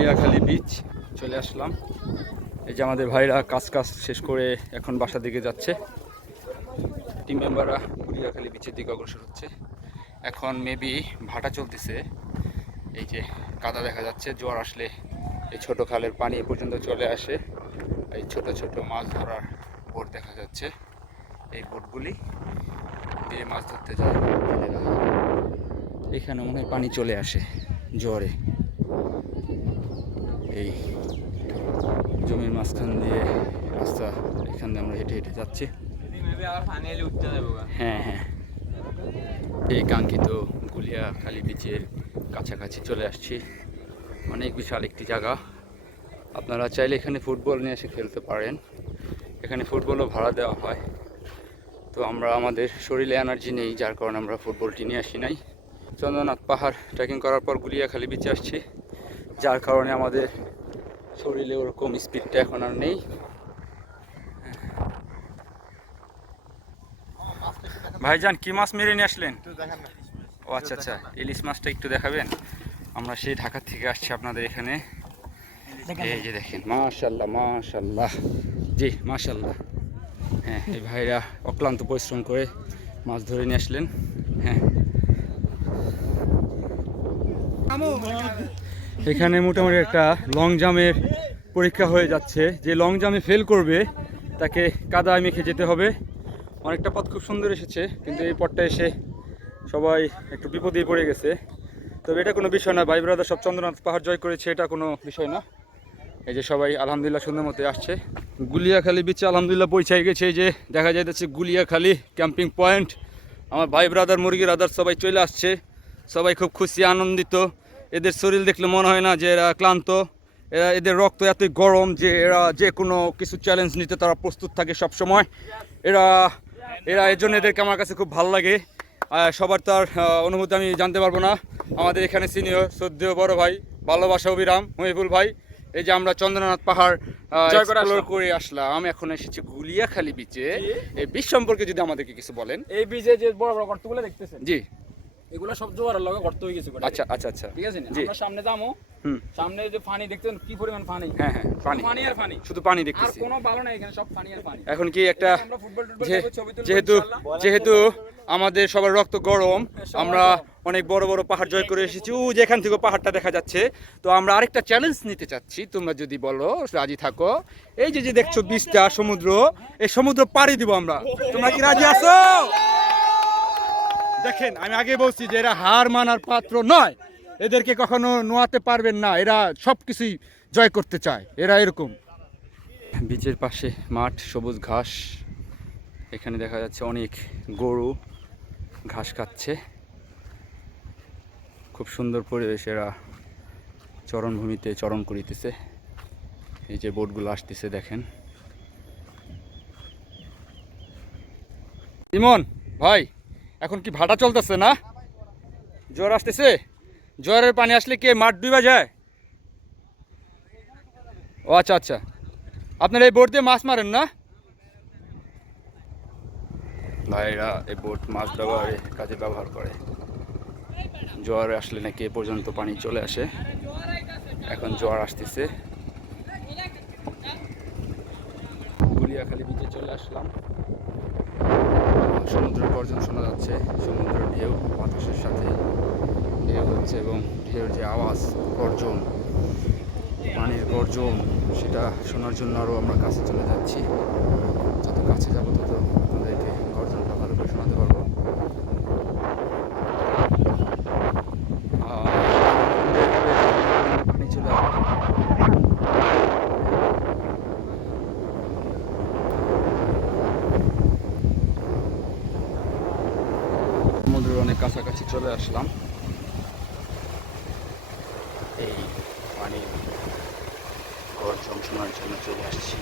Guliakhali beach চলে আসলাম। এই যে আমাদের ভাইরা কাজ শেষ করে এখন বাসার দিকে যাচ্ছে। টিম মেম্বাররা গুলিয়াখালী বিচের দিকে অগ্রসর হচ্ছে। এখন মেবি ভাটা চলতেছে। এই যে কাদা দেখা যাচ্ছে, জোয়ার আসলে এই ছোট খালের পানি এ পর্যন্ত চলে আসে। এই ছোট ছোট মাছ ধরার বোট দেখা যাচ্ছে। এই বোটগুলি দিয়ে মাছ ধরতে যায়। এখানে মনে হয় পানি চলে আসে জোয়ারে। এই জমির মাঝখান দিয়ে রাস্তা, এখান দিয়ে আমরা হেঁটে হেঁটে যাচ্ছি। হ্যাঁ হ্যাঁ, এই কাঙ্ক্ষিত গুলিয়াখালী বিচের কাছাকাছি চলে আসছি। অনেক বিশাল একটি জায়গা। আপনারা চাইলে এখানে ফুটবল নিয়ে এসে খেলতে পারেন। এখানে ফুটবলও ভাড়া দেওয়া হয়। তো আমরা আমাদের শরীরে এনার্জি নেই, যার কারণে আমরা ফুটবলটি নিয়ে আসি নাই। চন্দ্রনাথ পাহাড় ট্রেকিং করার পর গুলিয়াখালী বিচে আসছি, যার কারণে আমাদের শরীরে ওরকম স্পিডটা এখন আর নেই। ভাইজান কি মাছ মেরে নিয়ে আসলেন? ও আচ্ছা আচ্ছা, ইলিশ মাছটা একটু দেখাবেন? আমরা সেই ঢাকা থেকে আসছি আপনাদের এখানে। এই যে দেখেন, মাশাল্লাহ মাশাল্লাহ, জি মাশাল্লাহ। হ্যাঁ, এই ভাইরা অক্লান্ত পরিশ্রম করে মাছ ধরে নিয়ে আসলেন। হ্যাঁ, এখানে মোটামুটি একটা লং জাম্পের পরীক্ষা হয়ে যাচ্ছে। যে লং জাম্পে ফেল করবে তাকে কাদায় মেখে যেতে হবে। অনেকটা পথ খুব সুন্দর এসেছে, কিন্তু এই পথটা এসে সবাই একটু বিপদেই পড়ে গেছে। তবে এটা কোনো বিষয় না, ভাই ব্রাদার সব চন্দ্রনাথ পাহাড় জয় করেছে, এটা কোনো বিষয় না। এই যে সবাই আলহামদুলিল্লাহ সুন্দর মতো আসছে। গুলিয়াখালী বিচে আলহামদুলিল্লাহ পৌঁছাই গেছে। এই যে দেখা যাইতেছে গুলিয়াখালী ক্যাম্পিং পয়েন্ট। আমার ভাই ব্রাদার, মুরগির আদার সবাই চলে আসছে। সবাই খুব খুশি, আনন্দিত। এদের শরীর দেখলে মনে হয় না যে এরা ক্লান্ত। এদের রক্ত এতই গরম যে এরা যে কোনো কিছু চ্যালেঞ্জ নিতে তারা প্রস্তুত থাকে সব সময়। এরা এর জন্য এদেরকে আমার কাছে খুব ভালো লাগে। সবার তার অনুভূতি আমি জানতে পারবো না। আমাদের এখানে সিনিয়র শ্রদ্ধেয় বড় ভাই, ভালোবাসা অবিরাম মহিবুল ভাই। এই যে আমরা চন্দ্রনাথ পাহাড় এক্সপ্লোর করে আসলাম, এখন এসেছি গুলিয়াখালী বিচে। এই বিচ সম্পর্কে যদি আমাদেরকে কিছু বলেন। এই বিচে যে বড় বড় গর্তগুলো দেখতেছেন, জি, এগুলো সব জোয়ারের লগে গর্ত হয়ে গেছে। আচ্ছা আচ্ছা আচ্ছা, ঠিক আছে। আমরা সামনে যাবো, সামনে যে পানি দেখতেছেন কি পরিমাণ পানি। হ্যাঁ হ্যাঁ, পানি পানি আর পানি, শুধু পানি আর দেখতেছি। কোনো ভালো নাই এখানে, সব পানি আর পানি। এখন কি একটা আমরা ফুটবল যেহেতু আমাদের সবার রক্ত গরম, আমরা অনেক বড় বড় পাহাড় জয় করে এসেছি। ও যেখান থেকে পাহাড়টা দেখা যাচ্ছে। তো আমরা আরেকটা চ্যালেঞ্জ নিতে চাচ্ছি, তোমরা যদি বলো রাজি থাকো। এই যে যে দেখছো বিচটা, সমুদ্র, এই সমুদ্র পাড়ি দিব আমরা। তোমরা কি রাজি আছো? দেখেন, আমি আগে বলছি যে এরা হার মানার পাত্র নয়। এদেরকে কখনো নোয়াতে পারবেন না। এরা সব কিছুই জয় করতে চায়, এরা এরকম। বিচের পাশে মাঠ, সবুজ ঘাস। এখানে দেখা যাচ্ছে অনেক গরু ঘাস খাচ্ছে। খুব সুন্দর পরিবেশ, এরা চরণভূমিতে চরণ করিতেছে। এই যে বোটগুলো আসতেছে দেখেন। ইমন ভাই, এখন কি ভাটা চলতেছে না? জ্বর আসতেছে? জ্বরের পানি আসলে কি মাঠ ডুবা যায়? ও আচ্ছা আচ্ছা, আপনারা এই বোট দিয়ে মাছ মারেন না? ভাইরা এই বোট মাছ ব্যবহারে কাজে ব্যবহার করে। জ্বর আসলে নাকি এ পর্যন্ত পানি চলে আসে। এখন জ্বর আসতেছে। গুলিয়াখালী বিচে চলে আসলাম। সমুদ্রের গর্জন শোনা যাচ্ছে, সমুদ্রের ঢেউ বাতাসের সাথে ঢেউ হচ্ছে, এবং ঢেউর যে আওয়াজ, গর্জন, পানির গর্জন, সেটা শোনার জন্য আরও আমরা কাছে চলে যাচ্ছি। যত কাছে যাবো তত আমাদেরকে গর্জনটা ভালো করে শোনাতে পারবো। পানি চলে সমুদ্রের অনেক কাছাকাছি চলে আসলাম। এই পানির গর্জন শোনার জন্য চলে আসছি।